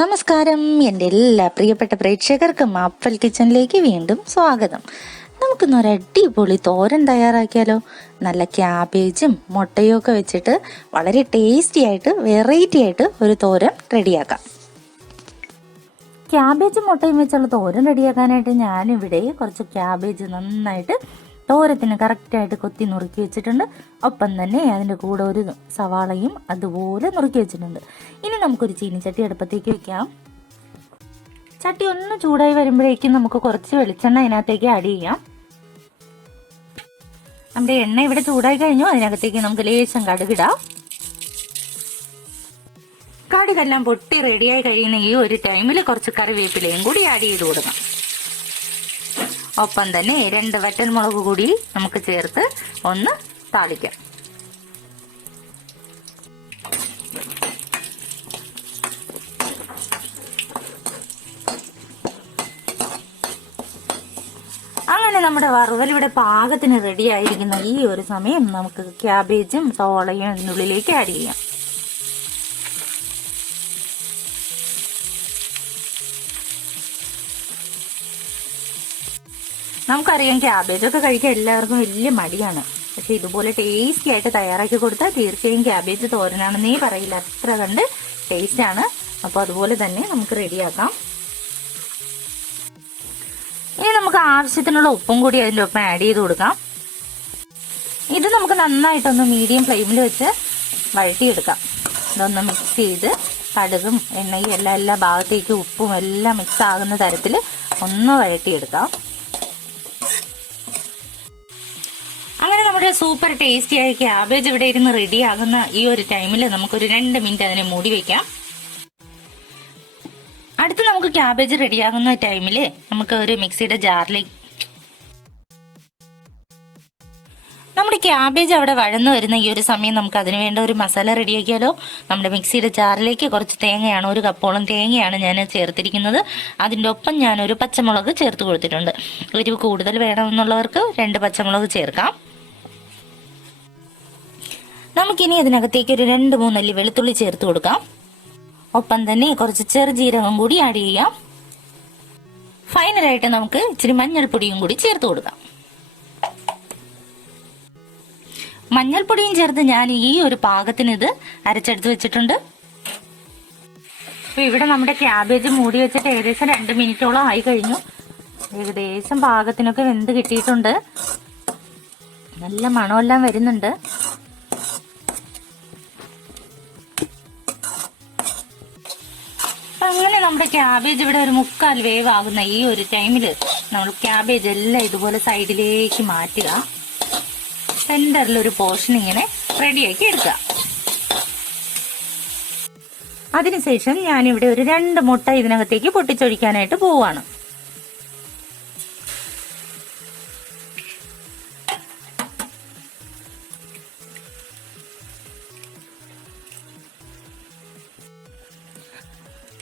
നമസ്കാരം, എൻ്റെ എല്ലാ പ്രിയപ്പെട്ട പ്രേക്ഷകർക്കും അപ്പൽ കിച്ചണിലേക്ക് വീണ്ടും സ്വാഗതം. നമുക്കിന്നൊരു അടിപൊളി തോരൻ തയ്യാറാക്കിയാലോ? നല്ല ക്യാബേജും മുട്ടയും ഒക്കെ വെച്ചിട്ട് വളരെ ടേസ്റ്റി ആയിട്ട് വെറൈറ്റി ആയിട്ട് ഒരു തോരൻ റെഡിയാക്കാം. ക്യാബേജും മുട്ടയും വെച്ചുള്ള തോരൻ റെഡിയാക്കാനായിട്ട് ഞാനിവിടെ കുറച്ച് ക്യാബേജ് നന്നായിട്ട് തോരത്തിന് കറക്റ്റായിട്ട് കൊത്തി നുറുക്കി വെച്ചിട്ടുണ്ട്. ഒപ്പം തന്നെ അതിൻ്റെ കൂടെ ഒരു സവാളയും അതുപോലെ നുറുക്കി വെച്ചിട്ടുണ്ട്. ഇനി നമുക്കൊരു ചീനിച്ചട്ടി അടുപ്പത്തേക്ക് വെക്കാം. ചട്ടി ഒന്ന് ചൂടായി വരുമ്പോഴേക്കും നമുക്ക് കുറച്ച് വെളിച്ചെണ്ണ അതിനകത്തേക്ക് ആഡ് ചെയ്യാം. നമ്മുടെ എണ്ണ ഇവിടെ ചൂടായി കഴിഞ്ഞു. അതിനകത്തേക്ക് നമുക്ക് ലേശം കടുകിടാം. കടുകെല്ലാം പൊട്ടി റെഡിയായി കഴിയുന്ന ഈ ഒരു ടൈമിൽ കുറച്ച് കറിവേപ്പിലയും കൂടി ആഡ് ചെയ്ത് കൊടുക്കാം. ഒപ്പം തന്നെ 2 വറ്റൽമുളക് കൂടി നമുക്ക് ചേർത്ത് ഒന്ന് താളിക്കാം. അങ്ങനെ നമ്മുടെ വറുവൽ ഇവിടെ പാകത്തിന് റെഡി ആയിരിക്കുന്ന ഈ ഒരു സമയം നമുക്ക് ക്യാബേജും സവാളയും ഇതിനുള്ളിലേക്ക് ആഡ് ചെയ്യാം. നമുക്കറിയാം ക്യാബേജൊക്കെ കഴിക്കാൻ എല്ലാവർക്കും വലിയ മടിയാണ്. പക്ഷെ ഇതുപോലെ ടേസ്റ്റി ആയിട്ട് തയ്യാറാക്കി കൊടുത്താൽ തീർച്ചയായും ക്യാബേജ് തോരനാണെന്നേ പറയില്ല, അത്ര കണ്ട് ടേസ്റ്റ് ആണ്. അപ്പോൾ അതുപോലെ തന്നെ നമുക്ക് റെഡിയാക്കാം. ഇനി നമുക്ക് ആവശ്യത്തിനുള്ള ഉപ്പും കൂടി അതിൻ്റെ ഒപ്പം ആഡ് ചെയ്ത് കൊടുക്കാം. ഇത് നമുക്ക് നന്നായിട്ടൊന്ന് മീഡിയം ഫ്ലെയിമിൽ വെച്ച് വഴറ്റിയെടുക്കാം. ഇതൊന്ന് മിക്സ് ചെയ്ത് കടുകും എണ്ണയും എല്ലാ ഭാഗത്തേക്കും ഉപ്പും എല്ലാം മിക്സ് ആകുന്ന തരത്തിൽ ഒന്ന് വഴറ്റിയെടുക്കാം. അങ്ങനെ നമ്മുടെ സൂപ്പർ ടേസ്റ്റിയായ ക്യാബേജ് ഇവിടെ ഇരുന്ന് റെഡി ആകുന്ന ഈ ഒരു ടൈമിൽ നമുക്കൊരു 2 മിനിറ്റ് അതിനെ മൂടി വെക്കാം. അടുത്ത് നമുക്ക് ക്യാബേജ് റെഡിയാകുന്ന ടൈമിൽ നമുക്ക് ഒരു മിക്സിയുടെ ജാറിലേക്ക് നമ്മുടെ ക്യാബേജ് അവിടെ വഴന്നു വരുന്ന ഈ ഒരു സമയം നമുക്ക് അതിന് വേണ്ട ഒരു മസാല റെഡിയാക്കിയാലോ? നമ്മുടെ മിക്സിയുടെ ജാറിലേക്ക് കുറച്ച് തേങ്ങയാണ്, 1 കപ്പോളം തേങ്ങയാണ് ഞാൻ ചേർത്തിരിക്കുന്നത്. അതിൻ്റെ ഒപ്പം ഞാനൊരു പച്ചമുളക് ചേർത്ത് കൊടുത്തിട്ടുണ്ട്. എരിവ് കൂടുതൽ വേണമെന്നുള്ളവർക്ക് 2 പച്ചമുളക് ചേർക്കാം. നമുക്കിനി അതിനകത്തേക്ക് ഒരു 2-3 അല്ലി വെളുത്തുള്ളി ചേർത്ത് കൊടുക്കാം. ഒപ്പം തന്നെ കുറച്ച് ചെറുജീരകം കൂടി ആഡ് ചെയ്യാം. ഫൈനലായിട്ട് നമുക്ക് ഇച്ചിരി മഞ്ഞൾപ്പൊടിയും കൂടി ചേർത്ത് കൊടുക്കാം. മഞ്ഞൾപ്പൊടിയും ചേർത്ത് ഞാൻ ഈ ഒരു പാകത്തിന് ഇത് അരച്ചെടുത്ത് വെച്ചിട്ടുണ്ട്. അപ്പൊ ഇവിടെ നമ്മുടെ ക്യാബേജ് മൂടി വെച്ചിട്ട് ഏകദേശം 2 മിനിറ്റോളം ആയി കഴിഞ്ഞു. ഏകദേശം പാകത്തിനൊക്കെ വെന്ത് കിട്ടിയിട്ടുണ്ട്. നല്ല മണമെല്ലാം വരുന്നുണ്ട്. അങ്ങനെ നമ്മുടെ ക്യാബേജ് ഇവിടെ ഒരു 3/4 വേവ് ആകുന്ന ഈ ഒരു ടൈമിൽ നമ്മൾ ക്യാബേജ് എല്ലാം ഇതുപോലെ സൈഡിലേക്ക് മാറ്റുക. സെന്ററിൽ ഒരു പോർഷൻ ഇങ്ങനെ റെഡിയാക്കി എടുക്കുക. അതിനുശേഷം ഞാനിവിടെ ഒരു 2 മുട്ട ഇതിനകത്തേക്ക് പൊട്ടിച്ചൊഴിക്കാനായിട്ട് പോവാണ്.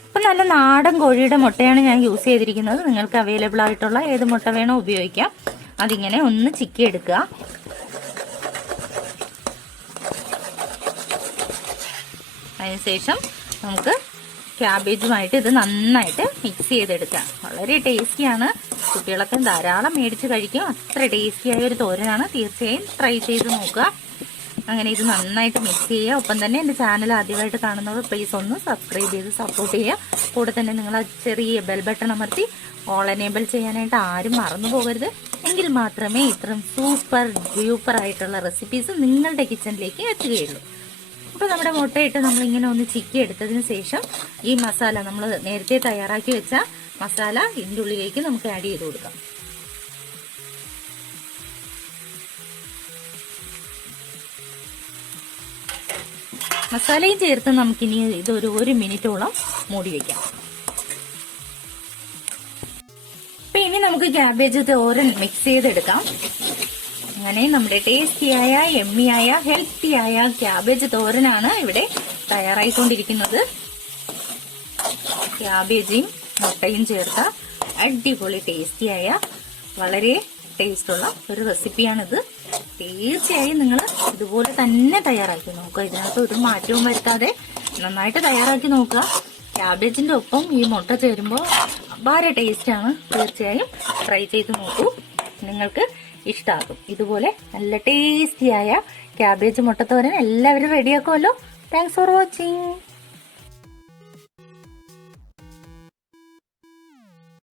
അപ്പം നല്ല നാടൻ കോഴിയുടെ മുട്ടയാണ് ഞാൻ യൂസ് ചെയ്തിരിക്കുന്നത്. നിങ്ങൾക്ക് അവൈലബിൾ ആയിട്ടുള്ള ഏത് മുട്ട വേണോ ഉപയോഗിക്കാം. അതിങ്ങനെ ഒന്ന് ചിക്കി എടുക്കുക. അതിനുശേഷം നമുക്ക് ക്യാബേജുമായിട്ട് ഇത് നന്നായിട്ട് മിക്സ് ചെയ്തെടുക്കാം. വളരെ ടേസ്റ്റിയാണ്. കുട്ടികളൊക്കെ ധാരാളം മേടിച്ച് കഴിക്കും. അത്ര ടേസ്റ്റിയായ ഒരു തോരനാണ്. തീർച്ചയായും ട്രൈ ചെയ്ത് നോക്കുക. അങ്ങനെ ഇത് നന്നായിട്ട് മിക്സ് ചെയ്യുക. ഒപ്പം തന്നെ എൻ്റെ ചാനൽ ആദ്യമായിട്ട് കാണുന്നവർ പ്ലീസ് ഒന്ന് സബ്സ്ക്രൈബ് ചെയ്ത് സപ്പോർട്ട് ചെയ്യുക. കൂടെ തന്നെ നിങ്ങൾ ആ ചെറിയ ബെൽ ബട്ടൺ അമർത്തി ഓൾ എനേബിൾ ചെയ്യാനായിട്ട് ആരും മറന്നു പോകരുത്. എങ്കിൽ മാത്രമേ ഇത്രയും സൂപ്പർ ഡ്യൂപ്പർ ആയിട്ടുള്ള റെസിപ്പീസ് നിങ്ങളുടെ കിച്ചണിലേക്ക് എത്തുകയുള്ളൂ. അപ്പോൾ നമ്മുടെ മുട്ടയിട്ട് നമ്മളിങ്ങനെ ഒന്ന് ചിക്കി എടുത്തതിന് ശേഷം ഈ മസാല നമ്മൾ നേരത്തെ തയ്യാറാക്കി വെച്ച മസാല ഇതിൻ്റെ ഉള്ളിലേക്ക് നമുക്ക് ആഡ് ചെയ്ത് കൊടുക്കാം. മസാലയും ചേർത്ത് നമുക്കിനി ഇതൊരു 1 മിനിറ്റോളം മൂടി വെക്കാം. അപ്പൊ ഇനി നമുക്ക് ക്യാബേജ് തോരൻ മിക്സ് ചെയ്തെടുക്കാം. അങ്ങനെ നമ്മുടെ ടേസ്റ്റിയായ യമ്മിയായ ഹെൽത്തിയായ ക്യാബേജ് തോരനാണ് ഇവിടെ തയ്യാറായിക്കൊണ്ടിരിക്കുന്നത്. ക്യാബേജും മുട്ടയും ചേർത്ത അടിപൊളി ടേസ്റ്റിയായ വളരെ ടേസ്റ്റുള്ള ഒരു റെസിപ്പിയാണിത്. തീർച്ചയായും നിങ്ങൾ ഇതുപോലെ തന്നെ തയ്യാറാക്കി നോക്കുക. ഇതിനകത്ത് ഒരു മാറ്റവും വരുത്താതെ നന്നായിട്ട് തയ്യാറാക്കി നോക്കുക. ക്യാബേജിന്റെ ഒപ്പം ഈ മുട്ട ചേരുമ്പോൾ വളരെ ടേസ്റ്റാണ്. തീർച്ചയായും ട്രൈ ചെയ്ത് നോക്കൂ, നിങ്ങൾക്ക് ഇഷ്ടമാകും. ഇതുപോലെ നല്ല ടേസ്റ്റിയായ ക്യാബേജ് മുട്ടത്തോരൻ എല്ലാവരും റെഡിയാക്കുമല്ലോ. Thanks for watching.